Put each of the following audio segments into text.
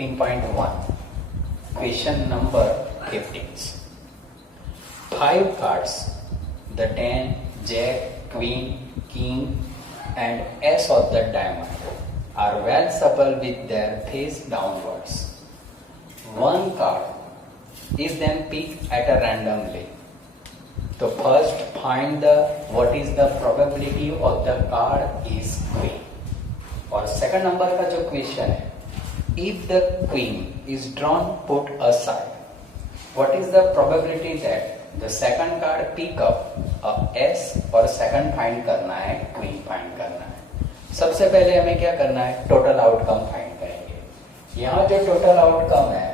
15.1 question number 15. 5 cards, the 10, jack, queen, king and ace of the diamond are well shuffled with their face downwards. One card is then picked at a randomly. So first find what is the probability of the card is queen. और second number का जो question है, if the queen is drawn put aside, what is the probability that the second card pick up a s और second find करना है, queen find करना है। सबसे पहले हमें क्या करना है, टोटल आउटकम फाइंड करेंगे। यहाँ जो टोटल आउटकम है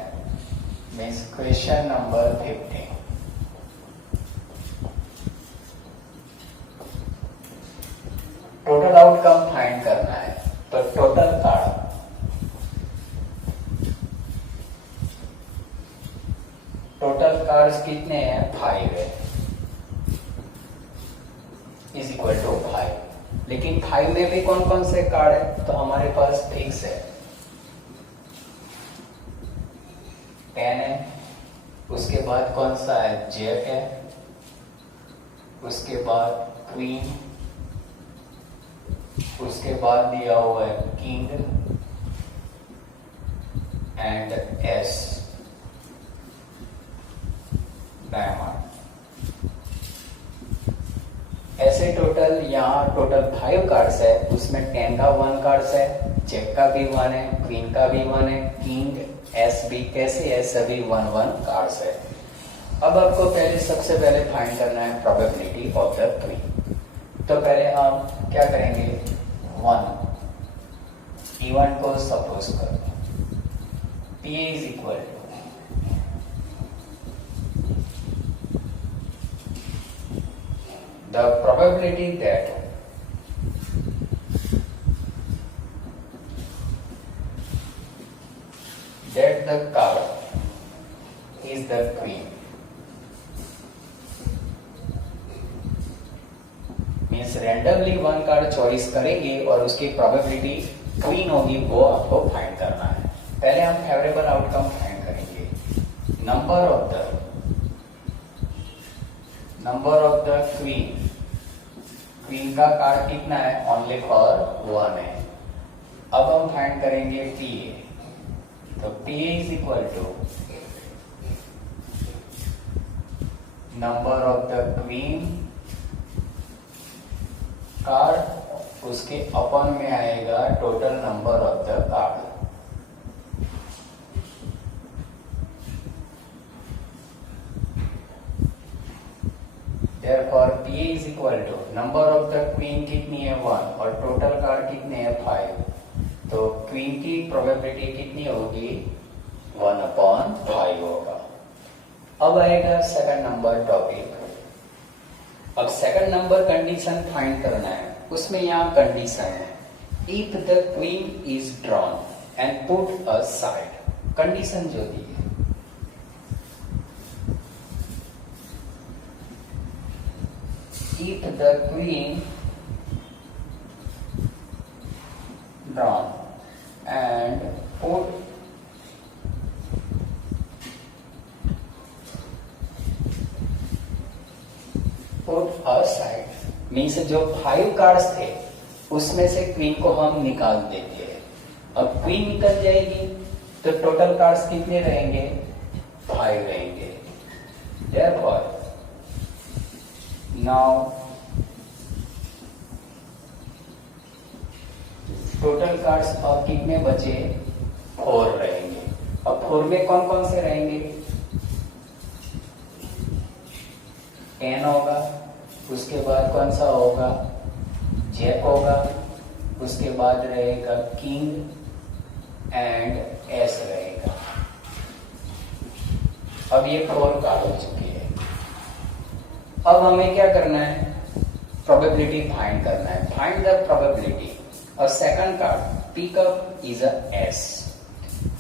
means question number 15, total outcome find करना है। तो टोटल कार्ड्स कितने हैं, 5 है, इज इक्वल टू 5। लेकिन 5 में भी कौन कौन से कार्ड है, तो हमारे पास फिक्स है 10 है, उसके बाद कौन सा है, जैक है, उसके बाद क्वीन, उसके बाद दिया हुआ है किंग एंड एस डायमंड। ऐसे टोटल यहाँ टोटल 5 कार्ड्स है, उसमें 10 का 1 कार्ड्स है, जैक का भी 1 है, क्वीन का भी 1 है, किंग एस भी कैसे है, सभी 1 कार्ड्स है। अब आपको पहले सबसे पहले फाइंड करना है प्रोबेबिलिटी ऑफ द क्वीन। तो पहले हम क्या करेंगे, 1 इवन को सपोज कर, P is equal to the probability that the card is the queen, means randomly 1 card choice करेंगे और उसकी प्रोबेबिलिटी क्वीन होगी, वो आपको फाइंड करना है। पहले हम फेवरेबल आउटकम फाइंड करेंगे। नंबर ऑफ द क्वीन का कार्ड कितना है, ओनली फॉर 1 है। अब हम फाइंड करेंगे PA, तो PA is equal to number of the queen card, उसके अपन में आएगा total number of the card. Therefore P is equal to number of the queen कितनी है, 1 और टोटल कार्ड कितने हैं, 5। तो क्वीन की प्रोबेबिलिटी कितनी होगी, 1/5 होगा। अब आएगा सेकंड नंबर टॉपिक। अब सेकंड नंबर कंडीशन फाइंड करना है, उसमें यहाँ कंडीशन है, if the queen is drawn and put aside। Condition जो दी है, if the queen drawn and put aside, means जो 5 कार्ड्स थे उसमें से क्वीन को हम निकाल देते हैं। अब क्वीन निकल जाएगी तो टोटल कार्ड्स कितने रहेंगे, 5 रहेंगे। Therefore now टोटल कार्ड्स अब कितने बचे, 4 रहेंगे। अब 4 में कौन कौन से रहेंगे, 10 होगा, उसके बाद कौन सा होगा, जैक होगा, उसके बाद रहेगा किंग एंड एस रहेगा। अब ये 4 कार्ड हो चुके हैं। अब हमें क्या करना है, प्रोबेबिलिटी फाइंड करना है। फाइंड द प्रोबेबिलिटी और second card pick up is a S.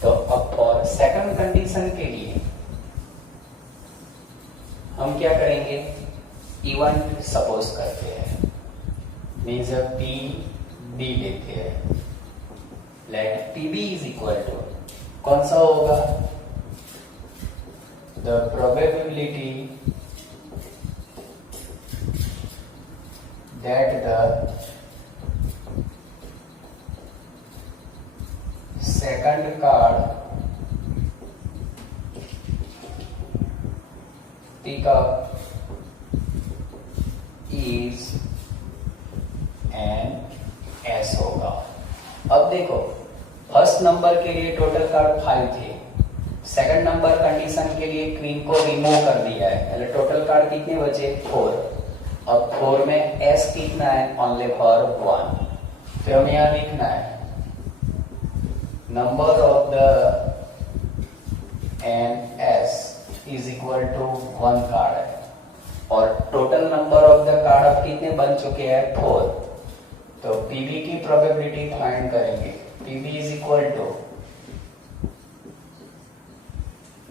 तो अब फॉर सेकंड कंडीशन के लिए हम क्या करेंगे, इवन सपोज करते हैं, मीन्स पी बी लेते हैं। Let P B is equal to कौन सा होगा? The probability that the second card pick up is an S होगा। अब देखो फर्स्ट नंबर के लिए टोटल कार्ड 5 थे, सेकंड नंबर कंडीशन के लिए क्वीन को रिमूव कर दिया है, पहले टोटल कार्ड कितने बचे? 4। अब 4 में S कितना है? Only for 1। फिर हमें यहां लिखना है number of the N S is equal to 1 card है, और total number of the card अब कितने बन चुके हैं? 4। तो पीबी की प्रोबेबिलिटी फाइंड करेंगे। PB is equal to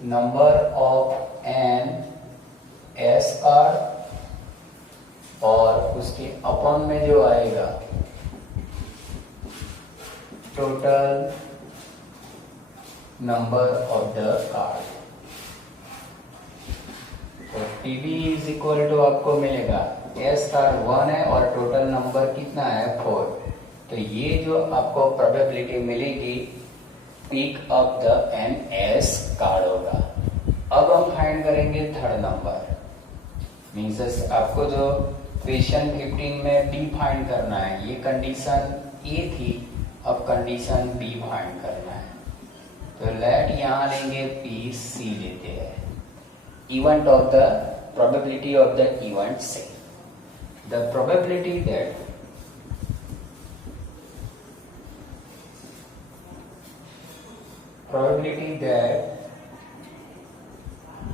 number of N S card और उसके अपॉन में जो आएगा total number of the card. तो पीबी इज इक्वल टू आपको मिलेगा एस कार्ड 1 है और टोटल नंबर कितना है? 4। तो ये जो आपको प्रोबेबिलिटी मिलेगी pick up the N S card होगा। अब हम फाइंड करेंगे थर्ड नंबर, मीन्स आपको जो क्वेश्चन 15 में बी फाइंड करना है, ये कंडीशन ए थी, अब कंडीशन बी फाइंड करना है। तो लेट यहां लेंगे पी सी लेते हैं, event of the probability of the event C. The probability that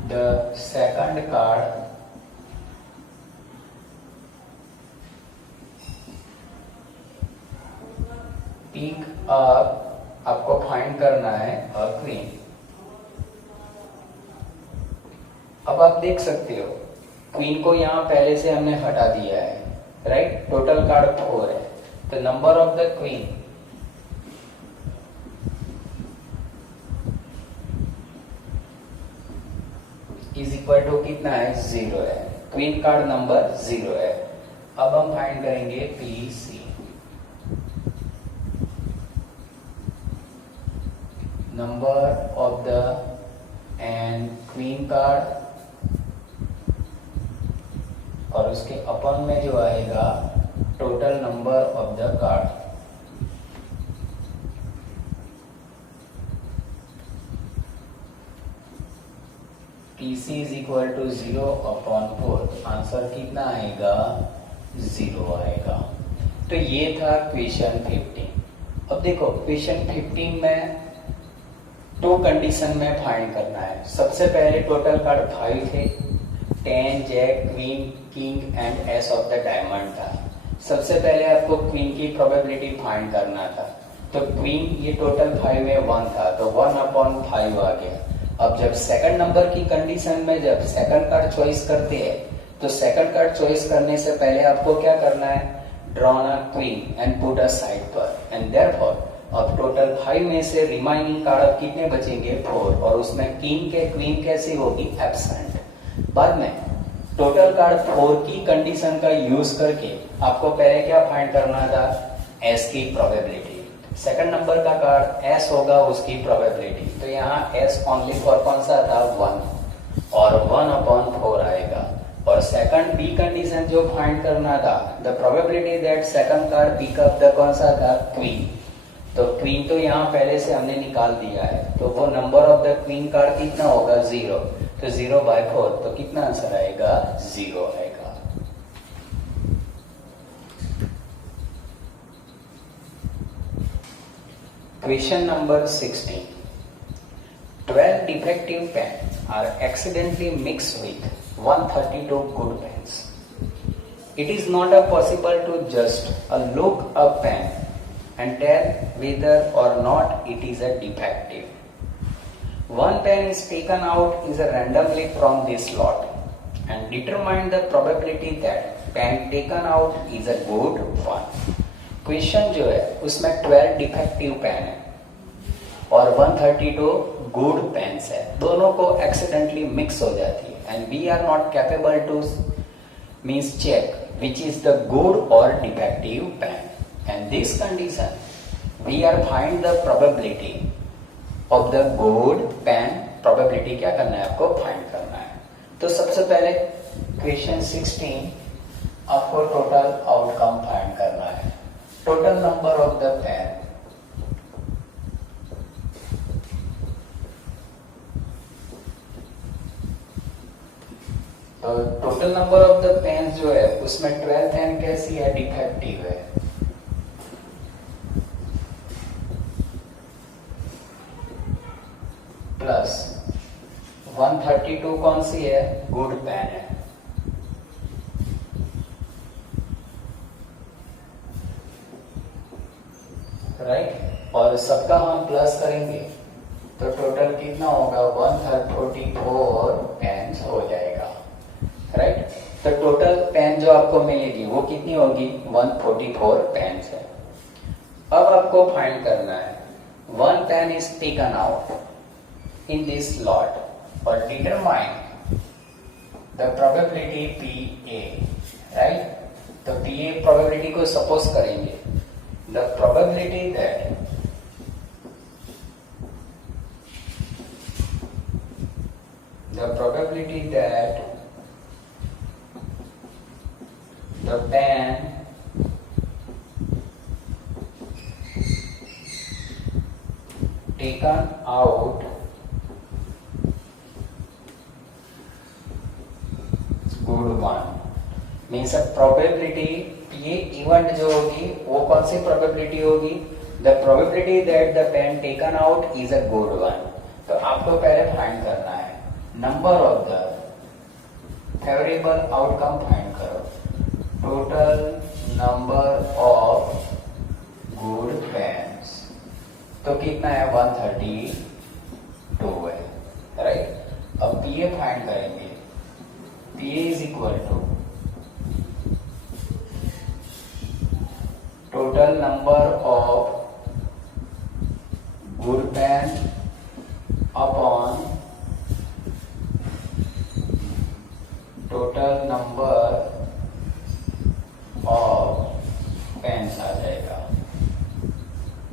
the second card pick up, आपको फाइंड करना है अ क्वीन। अब आप देख सकते हो क्वीन को यहां पहले से हमने हटा दिया है, राइट? टोटल कार्ड 4 है, तो number of the queen is equal to कितना है? 0 है। क्वीन कार्ड नंबर 0 है। अब हम फाइंड करेंगे P C, number of the and queen card और उसके अपन में जो आएगा total number of the card. PC is equal to 0 upon 4। Answer कितना आएगा? 0 आएगा। तो ये था क्वेश्चन 15। अब देखो क्वेश्चन 15 में 2 कंडीशन में फाइंड करना है। सबसे पहले टोटल कार्ड 5 थे, 10 jack queen king and ace of the diamond था। सबसे पहले आपको क्वीन की प्रोबेबिलिटी फाइंड करना था, तो क्वीन ये टोटल 5 में 1 था, तो 1 अपॉन 5 आ गया। अब जब सेकंड नंबर की कंडीशन में जब सेकंड कार्ड चॉइस करते हैं, तो सेकंड कार्ड चॉइस करने से पहले आपको क्या करना है? Draw a queen and put a side पर, एंड देयरफॉर अब टोटल 5 में से रिमाइनिंग कार्ड अब कितने बचेंगे? 4, और उसमें किंग के क्वीन कैसी होगी? एब्सेंट। बाद में टोटल कार्ड 4 की कंडीशन का यूज करके आपको पहले क्या फाइंड करना था? एस की प्रोबेबिलिटी। सेकंड नंबर का कार्ड एस होगा, उसकी प्रोबेबिलिटी। तो यहाँ एस ओनली फॉर कौन सा था? 1, और 1 अपॉन 4 आएगा। और सेकंड बी कंडीशन जो फाइंड करना था, the probability that second card pick up the कौन सा था? क्वीन। तो क्वीन तो यहाँ पहले से हमने निकाल दिया है, तो वो number of the queen card कितना होगा? 0। तो 0/4, तो कितना आंसर आएगा? 0 आएगा। Question number 16. 12 defective pens are accidentally mixed with 132 good pens. It is not possible to just look a pen and tell whether or not it is a defective. One pen is taken out is randomly from this lot and determine the probability that pen taken out is a good one. Question जो है उसमें 12 defective pen है, और 132 good pens है, दोनों को accidentally mix हो जाती है and we are not capable to means check which is the good और defective pen. And this condition we are find the probability of the good pen. Probability क्या करना है, आपको फाइंड करना है। तो सबसे पहले क्वेश्चन 16 आपको टोटल आउटकम फाइंड करना है। Total number of the pen, तो total number of the pens जो है उसमें 12th पेन कैसी है, डिफेक्टिव है। प्लस 132 कौन सी है, गुड पेन है। राइट, और सबका हम प्लस करेंगे तो टोटल कितना होगा, 144 पेन्स हो जाएगा। राइट, तो टोटल पेन जो आपको मिलेगी वो कितनी होगी, 144 पेन्स है। अब आपको फाइंड करना है, 1 pen is taken out in this lot और determine the probability PA। Right, तो PA प्रोबेबिलिटी को सपोज करेंगे, the probability that the pen taken out good one means a probability PA event जो होगी वो कौन सी प्रोबेबिलिटी होगी, the probability that the pen taken out is a good one. तो आपको पहले फाइंड करना है number of the favourable outcome find करो। Total number of good pens तो कितना है, 132 है। राइट, अब PA फाइंड करेंगे, PA is equal to total number of good pen upon total number of pens आ जाएगा।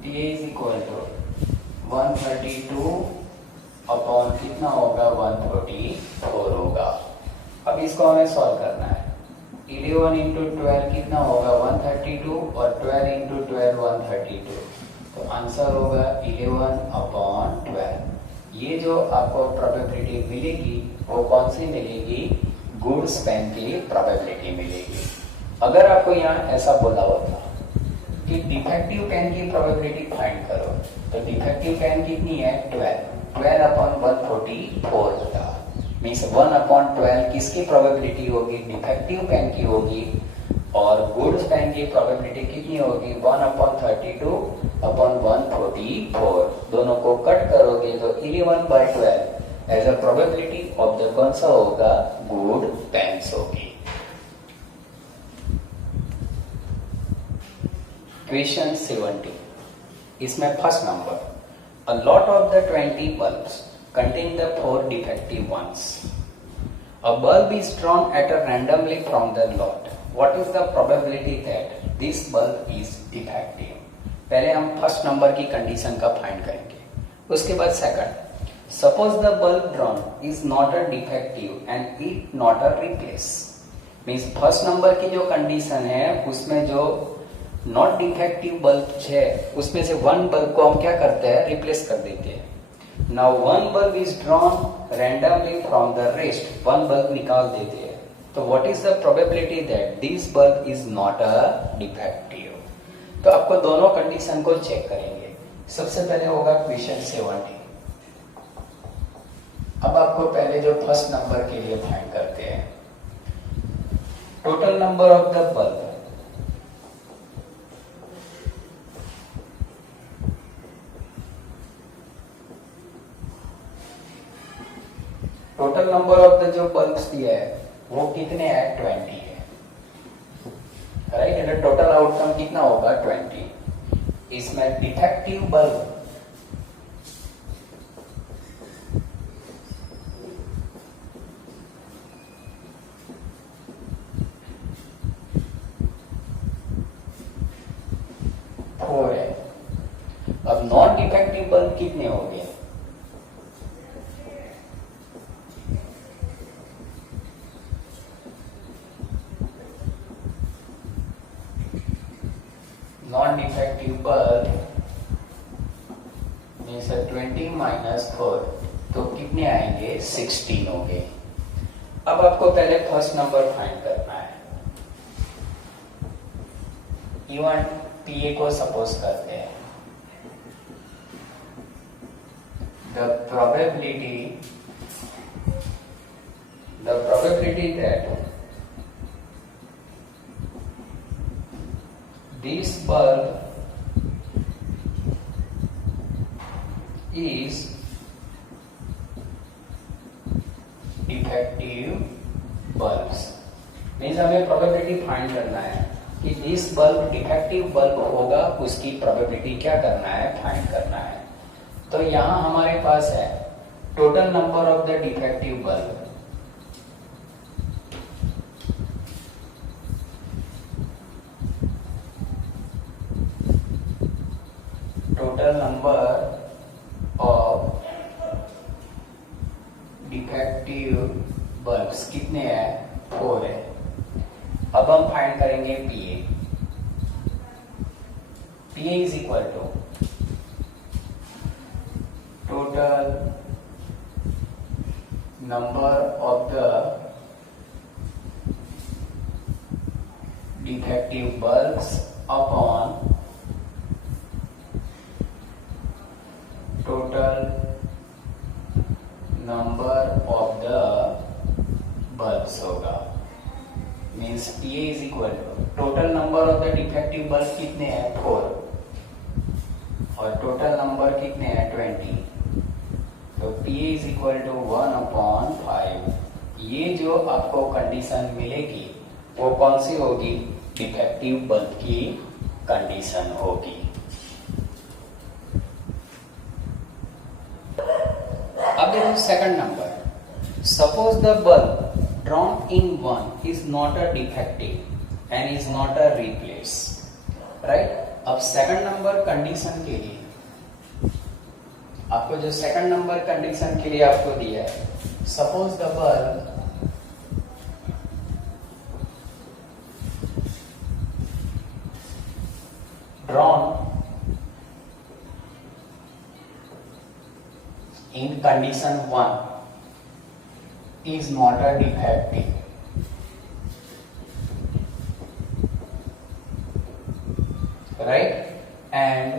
PA is equal to 132 upon कितना होगा, 144 होगा। अब इसको हमें सॉल्व करना है। 11 इंटू 12 कितना होगा, 132 और 12 इंटू 12 132, तो आंसर होगा 11 अपॉन 12। ये जो आपको प्रोबेबिलिटी मिलेगी वो कौन सी मिलेगी, गुड्स पेन की प्रोबेबिलिटी मिलेगी। अगर आपको यहाँ ऐसा बोला होता कि डिफेक्टिव पेन की प्रोबेबिलिटी फाइंड करो, तो डिफेक्टिव पेन कितनी है, 12 अपॉन 144 होता, मीन्स 1 अपॉन 12 किसकी प्रोबेबिलिटी होगी, डिफेक्टिव पेन की होगी, और गुड्स पेन की प्रोबेबिलिटी कितनी होगी, 1 अपॉन 32 अपॉन 144। दोनों को कट करोगे तो 11/12 as a probability of the कौन सा होगा, गुड पेन्स होगी। क्वेश्चन 70, इसमें first number, a lot of the 20 bulbs contain the 4 defective ones. A bulb is drawn at a randomly from the lot. What is the probability that this bulb is defective? पहले हम first number की condition का find करेंगे, उसके बाद second, suppose the bulb drawn is not a defective and it not a replace. Means first number की जो condition है उसमें जो नॉट डिफेक्टिव बल्ब है उसमें से 1 बल्ब को हम क्या करते हैं, रिप्लेस कर देते हैं। Now 1 bulb is drawn randomly from the rest, 1 bulb निकाल देते हैं, तो what is the probability that this bulb is not a defective. तो आपको दोनों कंडीशन को चेक करेंगे। सबसे पहले होगा क्वेश्चन 70। अब आपको पहले जो फर्स्ट नंबर के लिए फाइंड करते हैं, total number of the bulb, total number of the जो बल्ब्स दिया है वो कितने हैं, 20 है। राइट, टोटल आउटकम कितना होगा, 20। इसमें डिफेक्टिव बल्ब कितने हो गए? नॉन डिफेक्टिव बल्ब में से 20 माइनस 4 तो कितने आएंगे? 16 हो गए। अब आपको पहले फर्स्ट नंबर फाइंड करना है। इवन पीए को सपोज करते हैं। The probability that this bulb is defective bulbs means हमें प्रोबेबिलिटी फाइंड करना है कि दिस बल्ब डिफेक्टिव बल्ब होगा, उसकी प्रोबेबिलिटी क्या करना है? फाइंड करना है। तो यहां हमारे पास है total number of the defective bulb, total number of defective bulbs कितने हैं? 4 है। अब हम फाइंड करेंगे P A. P A is equal to total number of the defective bulbs upon total number of the bulbs होगा। Means P A is equal to total number of the defective bulb कितने हैं? 4 और टोटल नंबर कितने हैं? 20। तो पीए is equal to 1/5। ये जो आपको कंडीशन मिलेगी वो कौन सी होगी? डिफेक्टिव बल्ब की कंडीशन होगी। अब देखो second number. Suppose the bulb drawn in one is not a defective and is not a replace, right? अब सेकंड नंबर कंडीशन के लिए आपको जो सेकंड नंबर कंडीशन के लिए आपको दिया है, suppose the bulb drawn in condition 1 is not a defective, right? And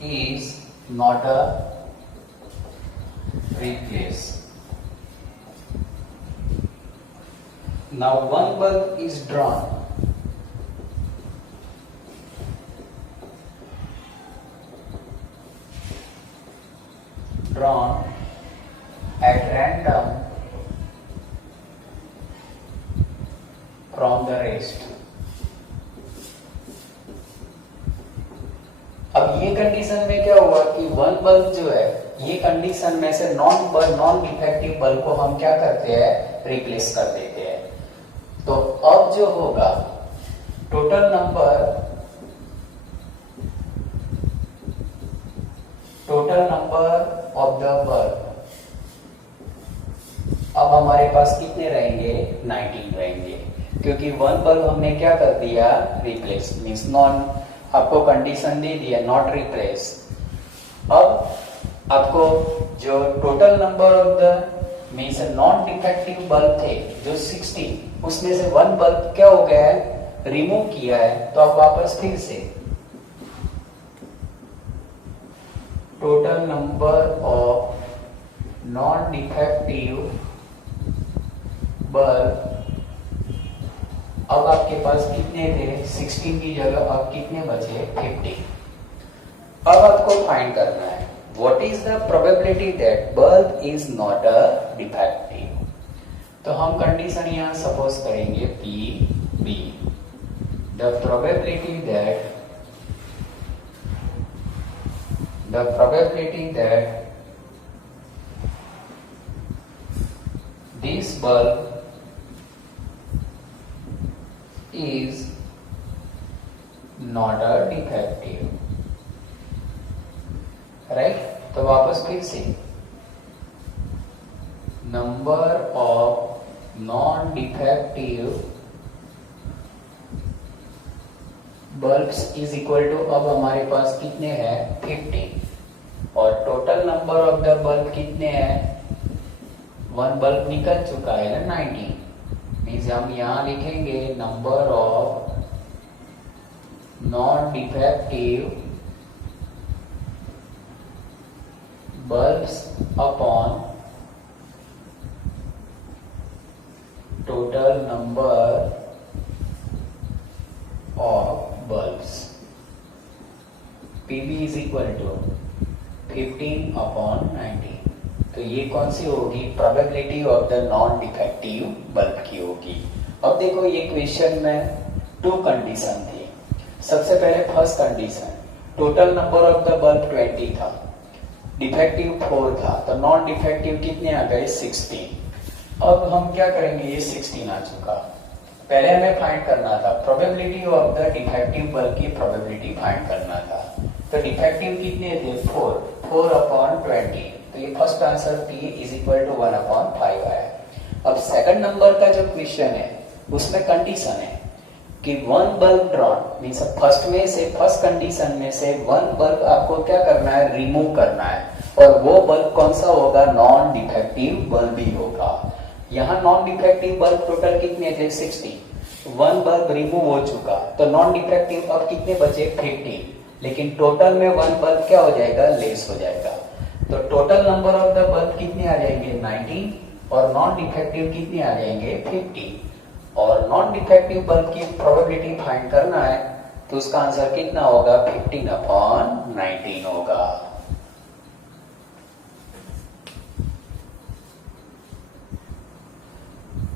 is not a replace. Now one bulb is drawn at random from the rest. अब ये कंडीशन में क्या हुआ कि वन बल्ब जो है, ये कंडीशन में से नॉन डिफेक्टिव बल्ब को हम क्या करते हैं? रिप्लेस कर देते हैं। तो अब जो होगा total number of the bulb, अब हमारे पास कितने रहेंगे? 19 रहेंगे, क्योंकि वन बल्ब हमने क्या कर दिया? रिप्लेस। मीन्स नॉन, आपको कंडीशन दे दिया नॉट रिप्लेस। अब आपको जो total number of the means non defective bulb थे जो 16, उसमें से वन बल्ब क्या हो गया है? रिमूव किया है। तो अब वापस फिर से total number of non defective bulb, अब आपके पास कितने थे? 16 की जगह अब कितने बचे? 50। अब आपको फाइंड करना है what is the probability that bulb is not a defective. तो हम कंडीशन यहां सपोज करेंगे P B. The probability that this bulb is not a defective right. तो वापस फिर से number of non defective bulbs is equal to, अब हमारे पास कितने हैं 15, और total number of the bulb कितने हैं, वन बल्ब निकल चुका है ना 90, मीन्स हम यहां लिखेंगे number of non defective bulbs upon total number of bulbs, PV is equal to 15 upon 90। तो ये कौन सी होगी, probability of the non defective bulb की होगी। अब देखो ये क्वेश्चन में 2 कंडीशन थी। सबसे पहले first condition, total number of the bulb 20 था, डिफेक्टिव 4 था, तो नॉन डिफेक्टिव कितने आ गए 16। अब हम क्या करेंगे, ये 16 आ चुका, पहले हमें फाइंड करना था probability of the defective bulb की प्रोबेबिलिटी फाइंड करना था। तो डिफेक्टिव कितने थे 4 अपॉन 20, तो ये first answer P is equal to 1 upon 5 आया। अब सेकंड नंबर का जो क्वेश्चन है उसमें कंडीशन है कि one bulb drawn, means first condition में से वन बल्ब आपको क्या करना है, रिमूव करना है, और वो बल्ब कौन सा होगा, नॉन डिफेक्टिव बल्ब ही होगा। यहाँ नॉन डिफेक्टिव बल्ब टोटल कितने थे 60, वन बल्ब रिमूव हो चुका, तो नॉन डिफेक्टिव अब कितने बचे 50, लेकिन टोटल में वन बल्ब क्या हो जाएगा, लेस हो जाएगा। तो total number of the bulb कितने आ जाएंगे 19, और नॉन डिफेक्टिव कितने आ जाएंगे 50, और नॉन डिफेक्टिव बल्ब की प्रोबेबिलिटी फाइंड करना है, तो उसका आंसर कितना होगा 15 अपॉन 19 होगा।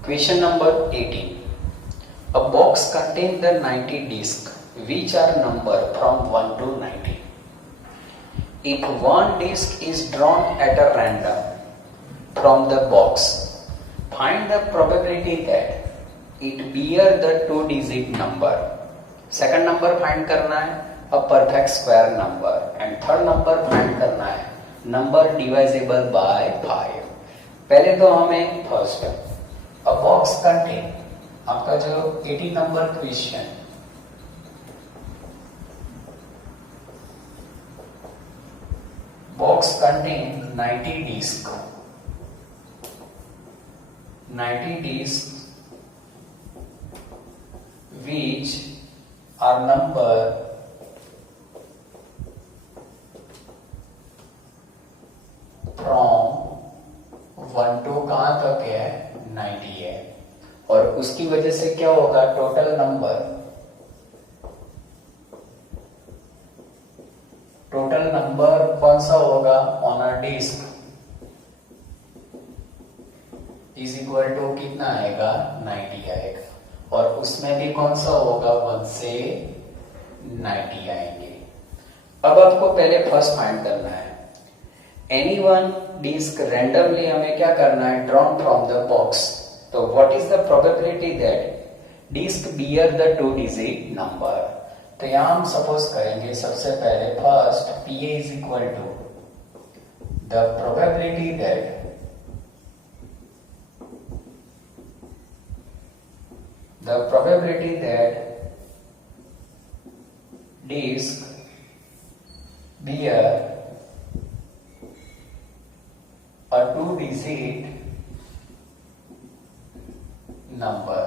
Question number 18. A box contains the 90 discs which are numbered from 1 to 90. If one disc is drawn at a random from the box, find the probability that it bear the 2-digit number. Second number find करना है a perfect square number, and third number find करना है number divisible by 5. पहले तो हमें first A box contain, आपका जो 80 number question, box contain 90 disc, 90 disc which are number from 1 to कहां तक है 90 है, और उसकी वजह से क्या होगा, टोटल नंबर कौन सा होगा on a disc is equal to कितना आएगा 90 आएगा, और उसमें भी कौन सा होगा 1 से 90 आएंगे। अब आपको पहले फर्स्ट फाइंड करना है, एनी वन डिस्क रैंडमली हमें क्या करना है, ड्रॉन फ्रॉम द बॉक्स। तो what is the probability that disc bear the 2-digit number. तो यहां हम सपोज करेंगे सबसे पहले first PA is equal to the probability that disc bear a 2-digit number,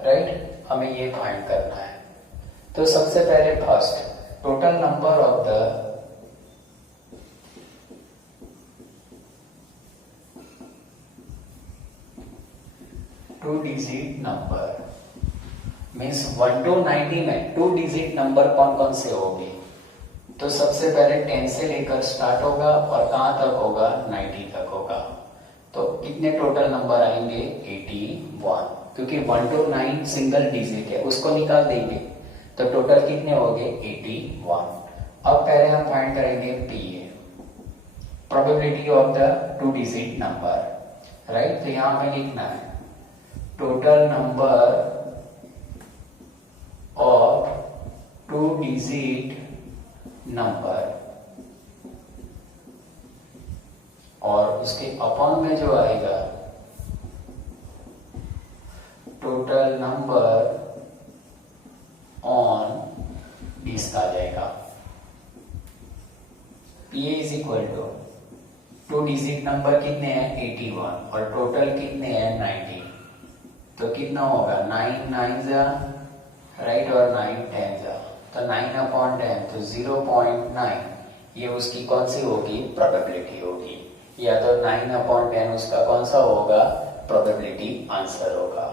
right. हमें ये फाइंड करना है। तो सबसे पहले first total number of the two digit number, means 1 to 90 में 2-digit नंबर कौन कौन से होंगे। तो सबसे पहले 10 से लेकर स्टार्ट होगा और कहां तक होगा 90 तक होगा। तो कितने टोटल नंबर आएंगे 81, क्योंकि 1 to 9 सिंगल डिजिट है, उसको निकाल देंगे तो टोटल कितने हो गए 81। अब पहले हम फाइंड करेंगे PA, probability of the 2-digit number, right. तो यहां हमें लिखना है total number of 2-digit number और उसके अपॉन में जो आएगा टोटल नंबर ऑन डिस्क आ जाएगा। P A is equal to 2 digit number कितने हैं 81 और टोटल कितने हैं 90, तो कितना होगा 9 9 जा राइट और 9 10 जा, तो 9/10 तो 0.9 ये उसकी कौन सी होगी प्रोबेबिलिटी होगी, या तो 9/10 उसका कौन सा होगा प्रोबेबिलिटी आंसर होगा।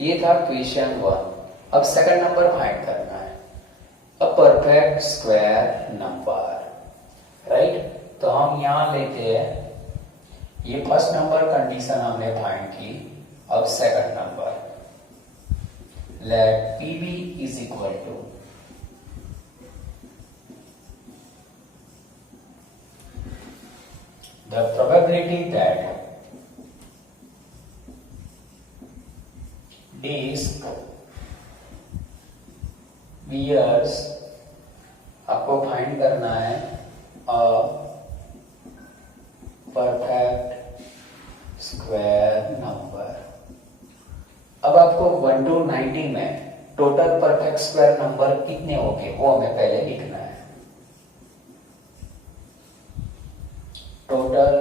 ये था क्वेश्चन 1। अब सेकंड नंबर फाइंड करना है, a perfect square number, right. तो हम यहां लेते हैं, ये फर्स्ट नंबर कंडीशन हमने फाइंड की। अब second number, let PB is equal to the probability that disk bears, आपको फाइंड करना है अ परफेक्ट स्क्वायर नंबर। अब आपको 1 to 90 में टोटल परफेक्ट स्क्वायर नंबर कितने होंगे वो हमें पहले लिखना है। टोटल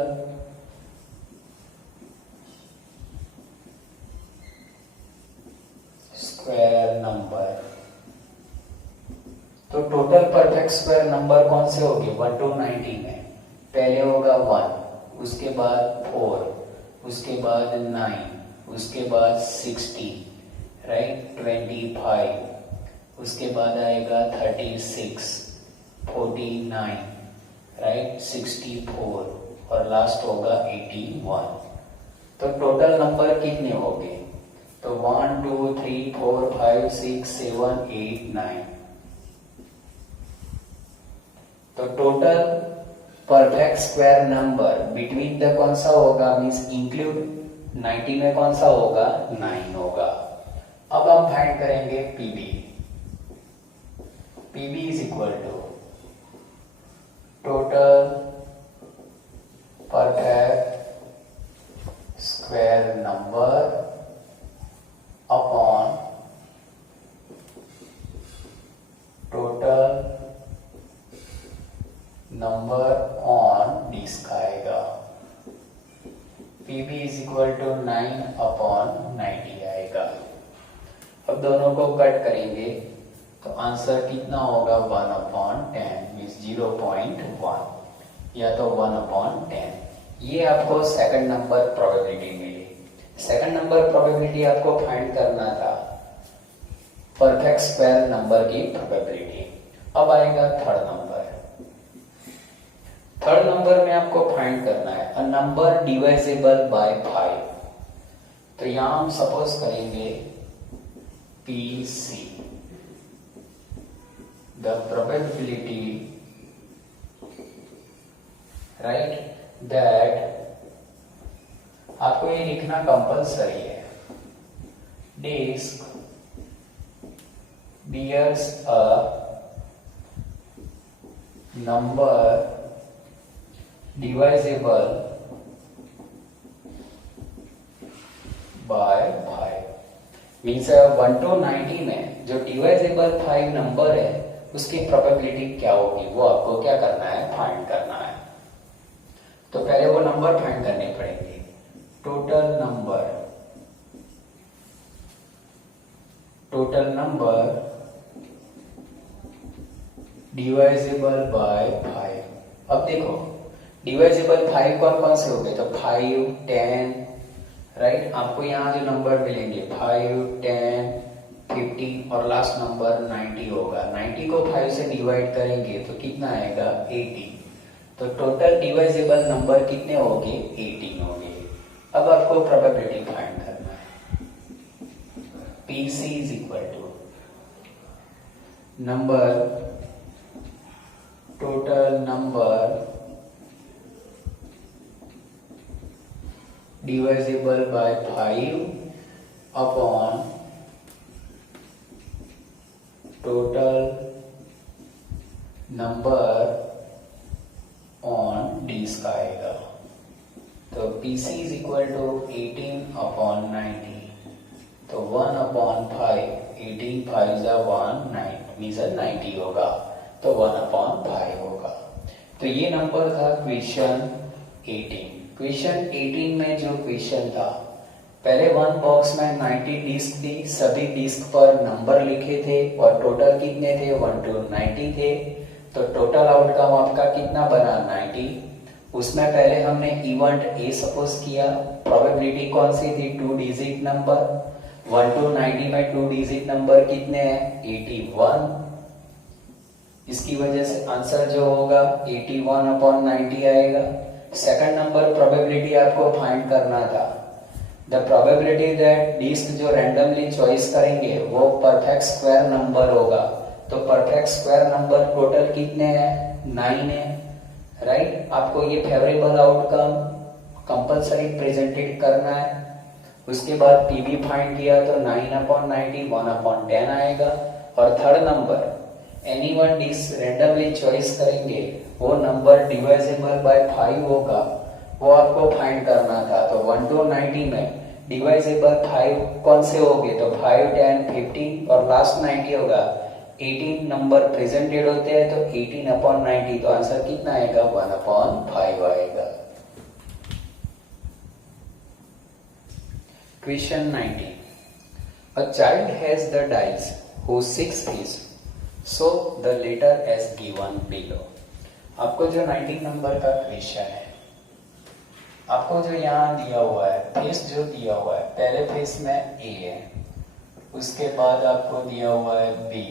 स्क्वायर नंबर, तो टोटल परफेक्ट स्क्वायर नंबर कौन से होंगे 1 to 90 में, पहले होगा 1, उसके बाद 4, उसके बाद 9, उसके बाद 60 राइट 25, उसके बाद आएगा 36, 49 राइट 64 और लास्ट होगा 81। तो टोटल नंबर कितने होंगे, तो 1 2 3 4 5 6 7 8 9, तो total perfect square number between the कौन सा होगा मींस इंक्लूड 90 में कौन सा होगा 9 होगा। अब हम फाइंड करेंगे PB. PB is equal to total perfect square number upon total number on disc आएगा। पीबी इज इक्वल टू 9/90 आएगा। अब दोनों को कट करेंगे तो आंसर कितना होगा 1/10 मीन्स 0.1 या तो 1/10। ये आपको सेकंड नंबर प्रोबेबिलिटी मिली। सेकंड नंबर प्रोबेबिलिटी आपको फाइंड करना था परफेक्ट स्क्वायर नंबर की प्रोबेबिलिटी। अब आएगा थर्ड नंबर। थर्ड नंबर में आपको फाइंड करना है अ नंबर डिवाइजेबल बाय 5। तो यहां हम सपोज करेंगे PC, the probability right that आपको ये लिखना कंपलसरी है, disk bears a number divisible by 5 means 1 to 90 में जो डिवाइजेबल 5 नंबर है उसकी प्रोबेबिलिटी क्या होगी वो आपको क्या करना है फाइंड करना है। तो पहले वो नंबर फाइंड करने पड़ेंगे। Total number divisible by 5। अब देखो डिवाइजेबल 5 कौन कौन से हो गए, तो 5 10 राइट। आपको यहाँ जो नंबर मिलेंगे 5 10 50 और लास्ट नंबर 90 होगा। 90 को 5 से डिवाइड करेंगे तो कितना आएगा 80। तो टोटल डिवाइजेबल नंबर कितने होंगे 18 होंगे। अब आपको प्रोबेबिलिटी फाइंड करना है। PC is equal to number total number divisible by 5 upon total number on disc आएगा। तो PC इज इक्वल टू 18/90, तो 1/5, 18 5 जा 1 9 मीन्स 90 होगा, तो 1/5 होगा। तो ये नंबर था क्वेश्चन 18। क्वेश्चन 18 में जो क्वेश्चन था, पहले वन बॉक्स में 90 डिस्क थी, सभी डिस्क पर नंबर लिखे थे और टोटल कितने थे 1 to 90 थे। तो टोटल आउटकम आपका कितना बना 90। उसमें पहले हमने इवेंट ए सपोज किया, प्रोबेबिलिटी कौन सी थी 2 डिजिट नंबर, 1 to 90 में 2 डिजिट नंबर कितने हैं 81। इसकी वजह से आंसर जो होगा 81/90 आएगा। सेकंड नंबर प्रोबेबिलिटी आपको फाइंड करना था, द प्रोबेबिलिटी दैट डिस्क जो रैंडमली चॉइस करेंगे वो परफेक्ट स्क्वायर नंबर होगा। तो परफेक्ट स्क्वायर नंबर टोटल कितने हैं 9 है, राइट। आपको ये फेवरेबल आउटकम कंपलसरी प्रेजेंटेड करना है। उसके बाद पीबी फाइंड किया तो 9/90 1/10 आएगा। और third number any one disc randomly choice करेंगे वो नंबर डिवाइजेबल बाय 5 होगा, वो आपको फाइंड करना था। तो 1 to 90 में डिवाइजेबल 5 कौन से होंगे, तो 5 10 15 और लास्ट 90 होगा। 18 नंबर प्रेजेंटेड होते हैं तो 18/90, तो आंसर कितना आएगा 1/5 आएगा। Question 19, a child has the dice whose 6 is, so the letter as given below। आपको जो 19 नंबर का क्वेश्चन है, आपको जो यहाँ दिया हुआ है फेस जो दिया हुआ है, पहले फेस में ए है, उसके बाद आपको दिया हुआ है बी,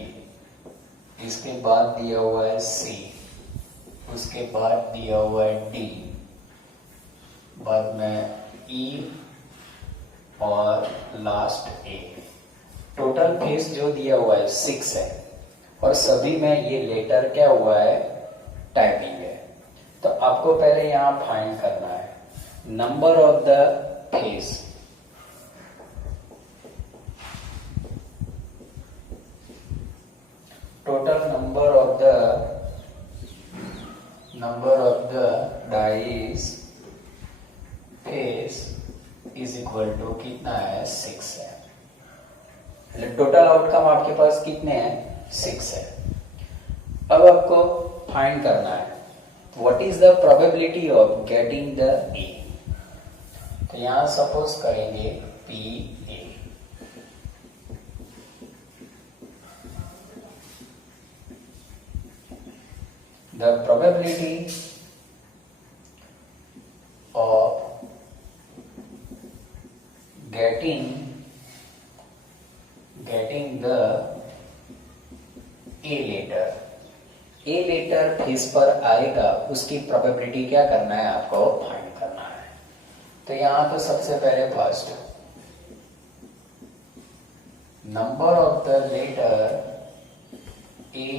इसके बाद दिया हुआ है सी, उसके बाद दिया हुआ है डी, बाद में ई और लास्ट ए। टोटल फेस जो दिया हुआ है 6 है और सभी में ये लेटर क्या हुआ है टाइपिंग है। तो आपको पहले यहाँ फाइंड करना है number of the face. Total number of the dice face is equal to कितना है 6 है। टोटल आउटकम आपके पास कितने हैं 6 है। अब आपको फाइंड करना है what is the probability of getting the A. तो यहां सपोज करेंगे P A, the probability of getting the A letter face पर आएगा, उसकी प्रोबेबिलिटी क्या करना है आपको फाइंड करना है। तो यहां तो सबसे पहले first number of the letter A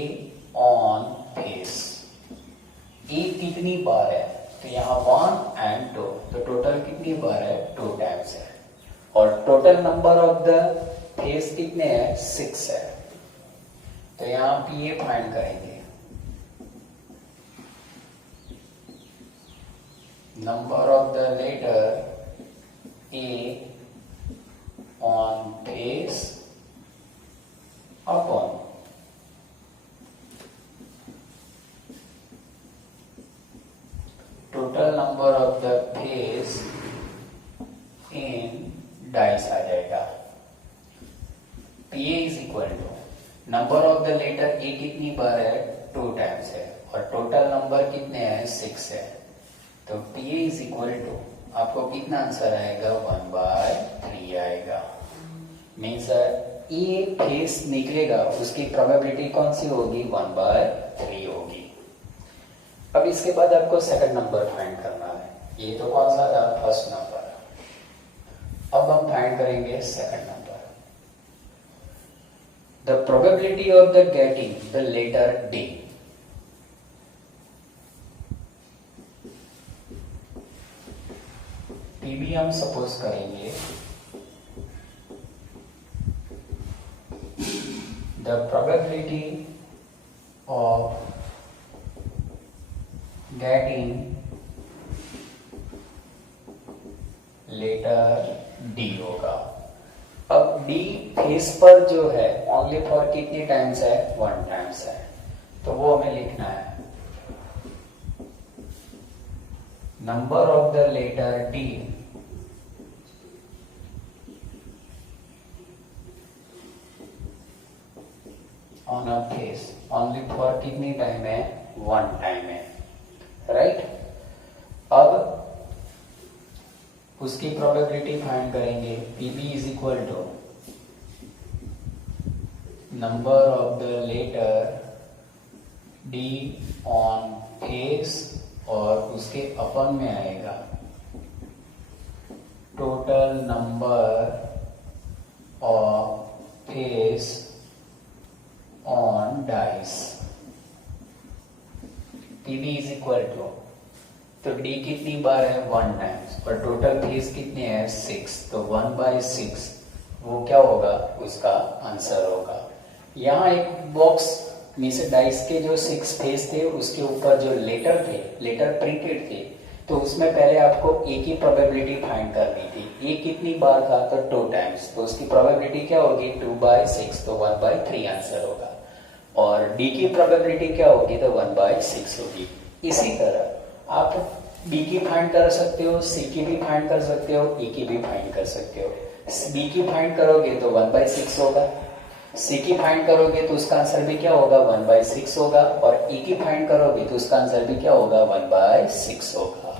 on face, A कितनी बार है, तो यहाँ 1 and 2, तो टोटल कितनी बार है 2 टाइम्स है। और total number of the face कितने हैं 6 है। तो यहाँ पी ए फाइंड करेंगे, number of the letter A on face upon total number of the face in dice आ जाएगा। P A is equal to number of the letter A कितनी बार है 2 टाइम्स है और टोटल नंबर कितने हैं 6 है। तो P A is equal to आपको कितना आंसर आएगा 1/3 आएगा। मीन्स ए फेस निकलेगा उसकी प्रोबेबिलिटी कौन सी होगी 1/3 होगी। अब इसके बाद आपको सेकंड नंबर फाइंड करना है। ये तो कौन सा था फर्स्ट नंबर, अब हम फाइंड करेंगे second number. The probability of the getting the letter D, PB हम सपोज करेंगे the probability of getting letter D होगा। अब डी फेस पर जो है ओनली फॉर कितनी टाइम्स है, 1 टाइम्स है, तो वो हमें लिखना है number of the letter D on a face only for कितनी टाइम है, 1 टाइम है, राइट। अब उसकी प्रोबेबिलिटी फाइंड करेंगे, PB is equal to number of the letter D on face और उसके अपन में आएगा total number of face on dice. PB is equal to, तो डी कितनी बार है, 1 टाइम्स, और टोटल फेस कितने हैं, 6, तो 1/6 वो क्या होगा, उसका आंसर होगा। यहाँ एक बॉक्स में से डाइस के जो 6 फेस थे उसके ऊपर जो लेटर थे, लेटर प्रिंटेड थे, तो उसमें पहले आपको ए की प्रोबेबिलिटी फाइंड करनी थी। ए कितनी बार था, तो 2 टाइम्स, तो उसकी प्रोबेबिलिटी क्या होगी, 2/6, तो 1/3 आंसर होगा। और डी की प्रोबेबिलिटी क्या होगी, तो 1/6 होगी। इसी तरह आप बी की फाइंड कर सकते हो, सी की भी फाइंड कर सकते हो, ई की भी फाइंड कर सकते हो। बी की फाइंड करोगे तो 1/6 होगा, सी की फाइंड करोगे तो उसका आंसर भी क्या होगा, 1/6 होगा, और ई की फाइंड करोगे तो उसका आंसर भी क्या होगा, 1/6 होगा।